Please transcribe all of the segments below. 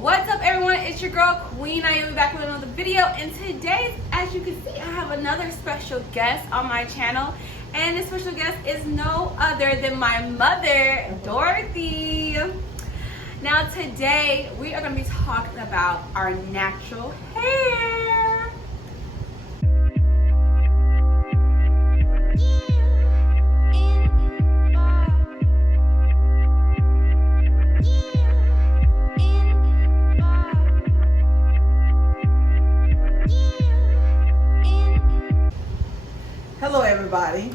What's up, everyone? It's your girl QueeNyobee back with another video, and today, as you can see, I have another special guest on my channel, and this special guest is no other than my mother, Dorothy. Now today we are going to be talking about our natural hair. Hello everybody.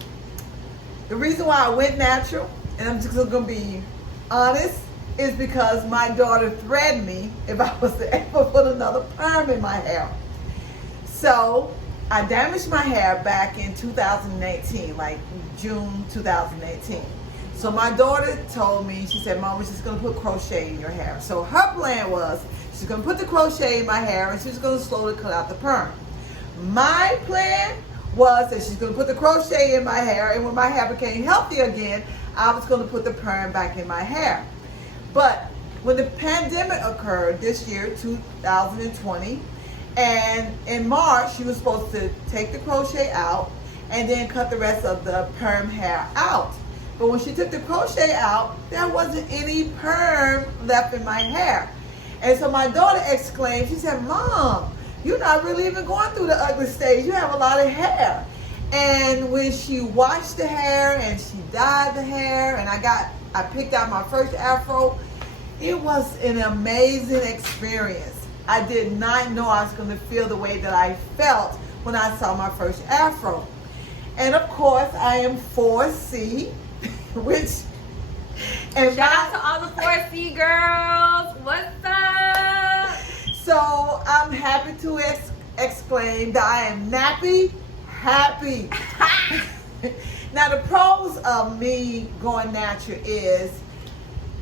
The reason why I went natural, and I'm just gonna be honest, is because my daughter threatened me if I was to ever put another perm in my hair. So I damaged my hair back in 2018, like June 2018. So my daughter told me, she said, Mom, we're just gonna put crochet in your hair. So her plan was, she's gonna put the crochet in my hair and she's gonna slowly cut out the perm. My plan was that she's going to put the crochet in my hair, and when my hair became healthy again, I was going to put the perm back in my hair. But when the pandemic occurred this year, 2020, and in March, she was supposed to take the crochet out and then cut the rest of the perm hair out. But when she took the crochet out, there wasn't any perm left in my hair. And so my daughter exclaimed, she said, Mom, you're not really even going through the ugly stage. You have a lot of hair. And when she washed the hair and she dyed the hair, and I picked out my first afro, it was an amazing experience. I did not know I was going to feel the way that I felt when I saw my first afro. And of course, I am 4C, which... And shout out to all the 4C girls. What's up? So I'm happy to exclaim that I am nappy happy. Now the pros of me going natural is,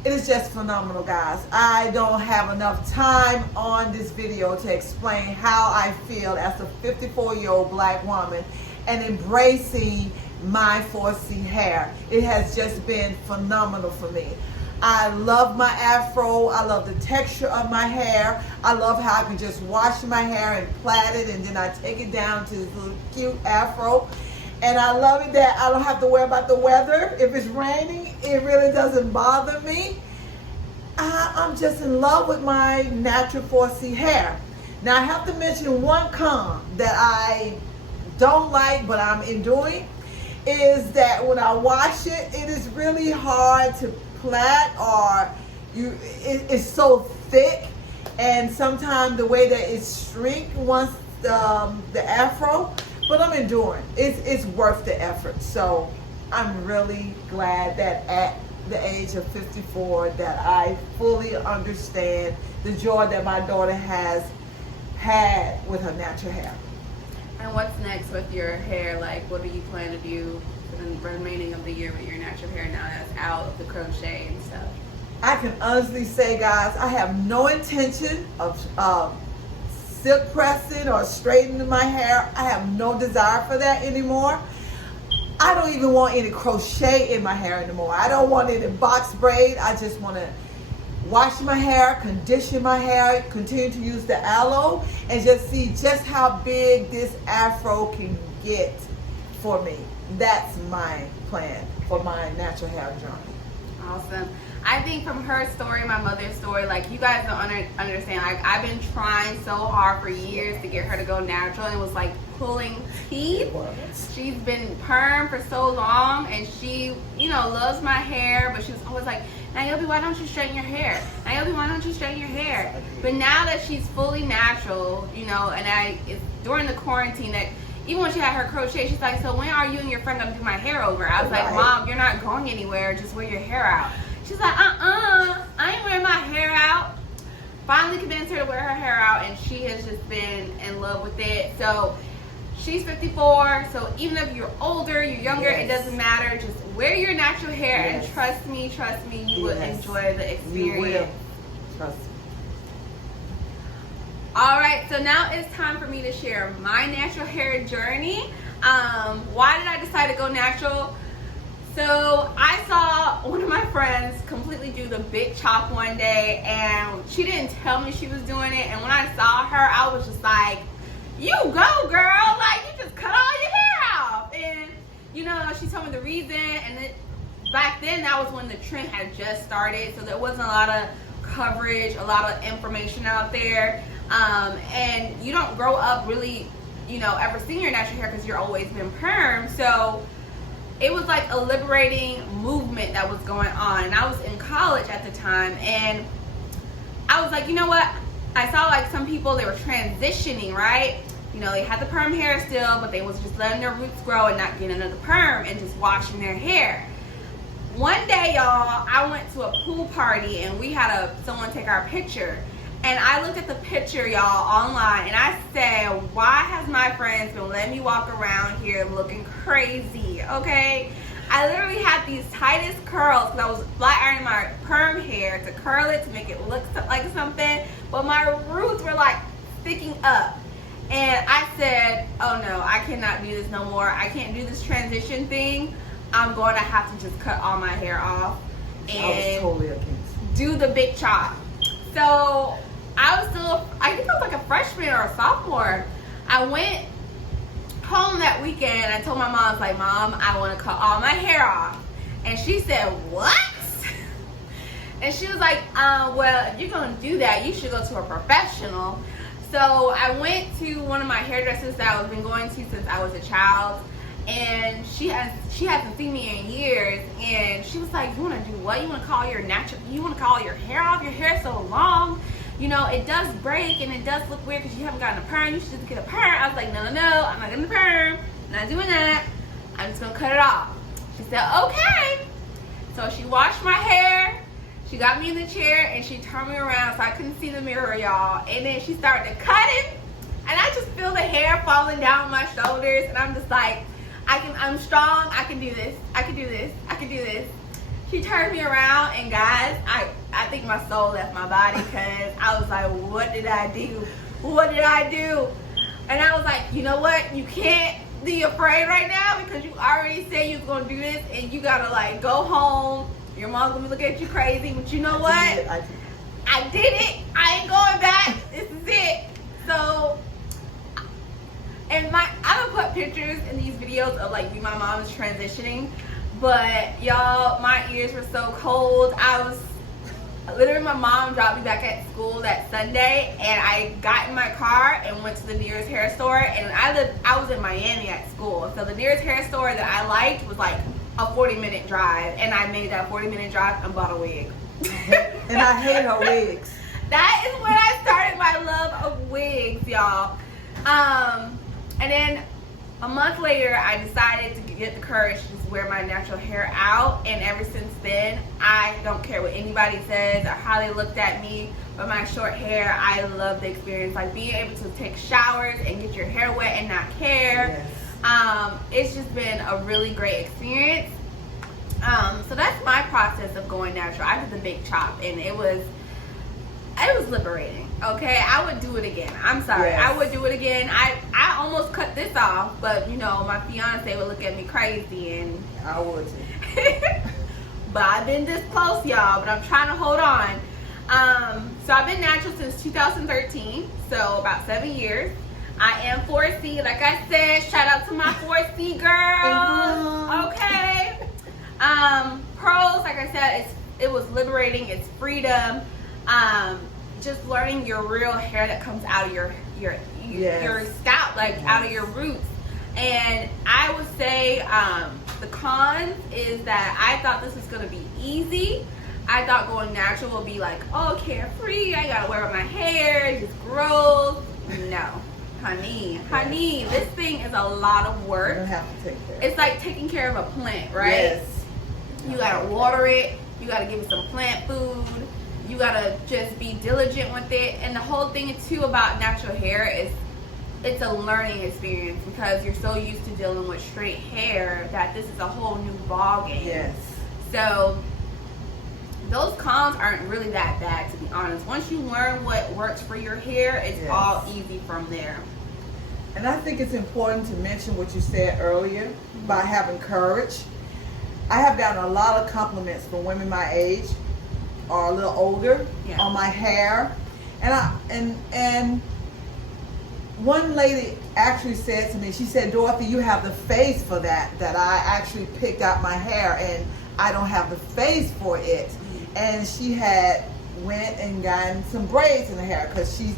it is just phenomenal, guys. I don't have enough time on this video to explain how I feel as a 54-year-old black woman and embracing my 4C hair. It has just been phenomenal for me. I love my afro. I love the texture of my hair. I love how I can just wash my hair and plait it, and then I take it down to this little cute afro. And I love it that I don't have to worry about the weather. If it's raining, it really doesn't bother me. I'm just in love with my natural 4C hair. Now I have to mention one con that I don't like, but I'm enjoying, is that when I wash it, it is really hard to plait, or it's so thick, and sometimes the way that it shrink once the afro, but I'm enduring. It's worth the effort. So I'm really glad that at the age of 54 that I fully understand the joy that my daughter has had with her natural hair. And what's next with your hair? Like, what do you plan to do for the remaining of the year with your natural hair now that's out of the crochet and stuff? I can honestly say, guys, I have no intention of silk pressing or straightening my hair. I have no desire for that anymore. I don't even want any crochet in my hair anymore. I don't want any box braid. I just want to wash my hair, condition my hair, continue to use the aloe, and just see just how big this afro can get for me. That's my plan for my natural hair journey. Awesome. I think from her story, my mother's story, like, you guys don't understand. Like, I've been trying so hard for years to get her to go natural, and it was like pulling teeth. She's been perm for so long, and she, loves my hair, but she was always like, Nyobee, why don't you straighten your hair? Nyobee, why don't you straighten your hair? But now that she's fully natural, and it's during the quarantine that, even when she had her crochet, she's like, so when are you and your friend gonna do my hair over? I was like, Mom, you're not going anywhere, just wear your hair out. She's like, I ain't wearing my hair out. Finally convinced her to wear her hair out, and she has just been in love with it. So she's 54, so even if you're older, you're younger, it doesn't matter. Just wear your natural hair, and trust me, you will enjoy the experience. You will. Trust me. All right, so now it's time for me to share my natural hair journey. Why did I decide to go natural? So I saw one of my friends completely do the big chop one day, and she didn't tell me she was doing it. And when I saw her, I was just like, "You go, girl! Like, you just cut all your hair off." And you know, she told me the reason. And back then, that was when the trend had just started, so there wasn't a lot of coverage, a lot of information out there. And you don't grow up really, you know, ever seeing your natural hair because you're always been perm. So it was like a liberating movement that was going on. And I was in college at the time, and I was like, you know what? I saw like some people, they were transitioning, right? You know, they had the perm hair still, but they was just letting their roots grow and not getting another perm and just washing their hair. One day, y'all, I went to a pool party and we had someone take our picture. And I looked at the picture, y'all, online, and I said, why has my friends been letting me walk around here looking crazy, okay? I literally had these tightest curls because I was flat ironing my perm hair to curl it to make it look like something, but my roots were like sticking up. And I said, oh no, I cannot do this no more. I can't do this transition thing. I'm going to have to just cut all my hair off and I was totally against do the big chop. So I was still, I think I was like a freshman or a sophomore. I went home that weekend. I told my mom, I was like, Mom, I want to cut all my hair off. And she said, what? And she was like, well, if you're going to do that, you should go to a professional. So I went to one of my hairdressers that I've been going to since I was a child. And she hasn't seen me in years, and she was like, you want to do what? You want to call your hair off? Your hair's so long. You know, it does break and it does look weird because you haven't gotten a perm. You should just get a perm. I was like, no, I'm not getting a perm. I'm not doing that. I'm just going to cut it off. She said, okay. So she washed my hair. She got me in the chair and she turned me around so I couldn't see the mirror, y'all. And then she started cutting, and I just feel the hair falling down my shoulders, and I'm just like, I'm strong. I can do this. I can do this. I can do this. She turned me around, and guys, I think my soul left my body because I was like, what did I do? What did I do? And I was like, you know what? You can't be afraid right now because you already said you was going to do this, and you got to like go home. Your mom's going to look at you crazy, but you know what? I did it. I ain't going back. This is it. So, and I would put pictures in these videos of like me, my mom is transitioning, but y'all, my ears were so cold. I was literally, my mom dropped me back at school that Sunday, and I got in my car and went to the nearest hair store. And I was in Miami at school, so the nearest hair store that I liked was like a 40-minute drive, and I made that 40-minute drive and bought a wig. And I hate her wigs. That is when I started my love of wigs, y'all. And then a month later, I decided to get the courage to just wear my natural hair out. And ever since then, I don't care what anybody says or how they looked at me with my short hair. I love the experience. Like being able to take showers and get your hair wet and not care. Yes. It's just been a really great experience. So that's my process of going natural. I did the big chop, and it was liberating. Okay, I would do it again. I'm sorry. Yes. I would do it again. I almost cut this off, but you know, my fiance would look at me crazy, and I would too. But I've been this close, y'all, but I'm trying to hold on. So I've been natural since 2013, so about 7 years. I am 4C, like I said. Shout out to my 4C girls. Okay. Pros, like I said, it was liberating. It's freedom. Just learning your real hair that comes out of your scalp, like yes. Out of your roots. And I would say the cons is that I thought this was gonna be easy. I thought going natural would be like, oh, carefree. I gotta wear my hair, it just grows. No, honey, this thing is a lot of work. You don't have to take care. It's like taking care of a plant, right? Yes. You gotta water it. You gotta give it some plant food. You gotta just be diligent with it. And the whole thing too about natural hair is it's a learning experience because you're so used to dealing with straight hair that this is a whole new ball game. Yes. So those cons aren't really that bad, to be honest. Once you learn what works for your hair, it's yes. all easy from there. And I think it's important to mention what you said earlier about having courage. I have gotten a lot of compliments from women my age or a little older on my hair, and one lady actually said to me, she said, Dorothy, you have the face for that I actually picked out my hair and I don't have the face for it. And she had went and gotten some braids in the hair because she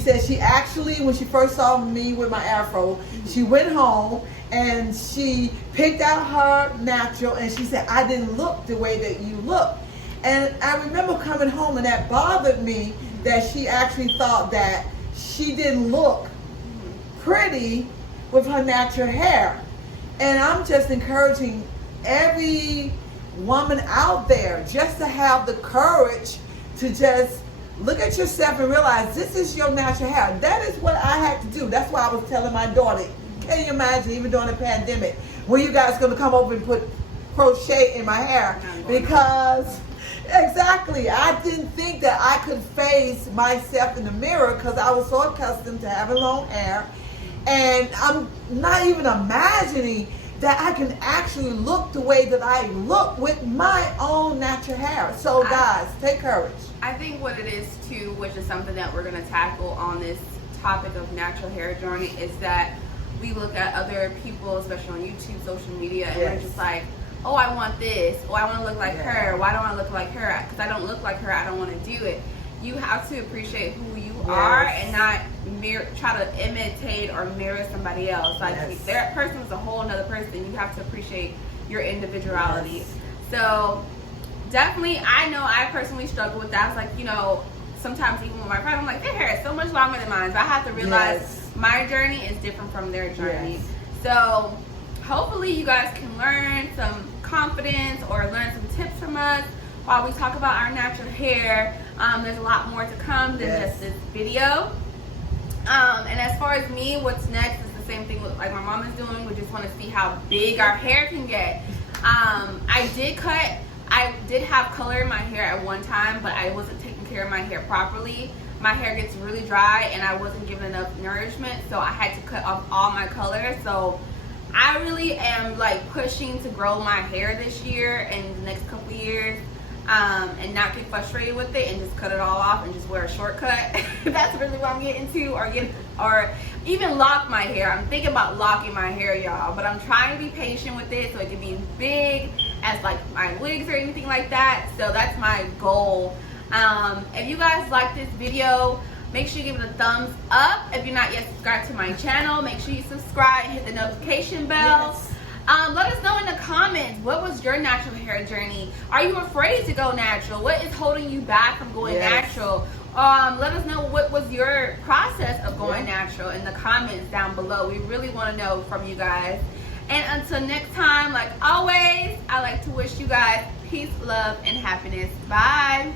said she actually, when she first saw me with my afro, she went home and she picked out her natural and she said, I didn't look the way that you look. And I remember coming home and that bothered me, that she actually thought that she didn't look pretty with her natural hair. And I'm just encouraging every woman out there just to have the courage to just look at yourself and realize this is your natural hair. That is what I had to do. That's why I was telling my daughter, can you imagine, even during the pandemic, when you guys going to come over and put crochet in my hair? Because exactly, I didn't think that I could face myself in the mirror because I was so accustomed to having long hair. And I'm not even imagining that I can actually look the way that I look with my own natural hair. So guys, take courage. I think what it is too, which is something that we're going to tackle on this topic of natural hair journey, is that we look at other people, especially on YouTube, social media, and we're just like, oh, I want this, or I want to look like her. Why don't I look like her? Because I don't look like her, I don't want to do it. You have to appreciate who you are and not try to imitate or mirror somebody else. Like if that person is a whole another person, you have to appreciate your individuality. So definitely, I know I personally struggle with that. I was like, you know, sometimes even with my friends, I'm like, their hair is so much longer than mine. So I have to realize my journey is different from their journey. So hopefully you guys can learn some confidence or learn some tips from us while we talk about our natural hair. There's a lot more to come than just this video. And as far as me, what's next is the same thing like my mom is doing. We just want to see how big our hair can get. I did have color in my hair at one time, but I wasn't taking care of my hair properly. My hair gets really dry and I wasn't given enough nourishment, so I had to cut off all my color. So I really am like pushing to grow my hair this year and the next couple years, and not get frustrated with it and just cut it all off and just wear a shortcut. That's really what I'm getting to, or even lock my hair. I'm thinking about locking my hair, y'all, but I'm trying to be patient with it so it can be big as like my wigs or anything like that. So that's my goal. If you guys like this video, make sure you give it a thumbs up. If you're not yet subscribed to my channel, make sure you subscribe and hit the notification bell. Let us know in the comments, what was your natural hair journey? Are you afraid to go natural? What is holding you back from going natural? Let us know what was your process of going natural in the comments down below. We really want to know from you guys. And until next time, like always, I like to wish you guys peace, love, and happiness. Bye.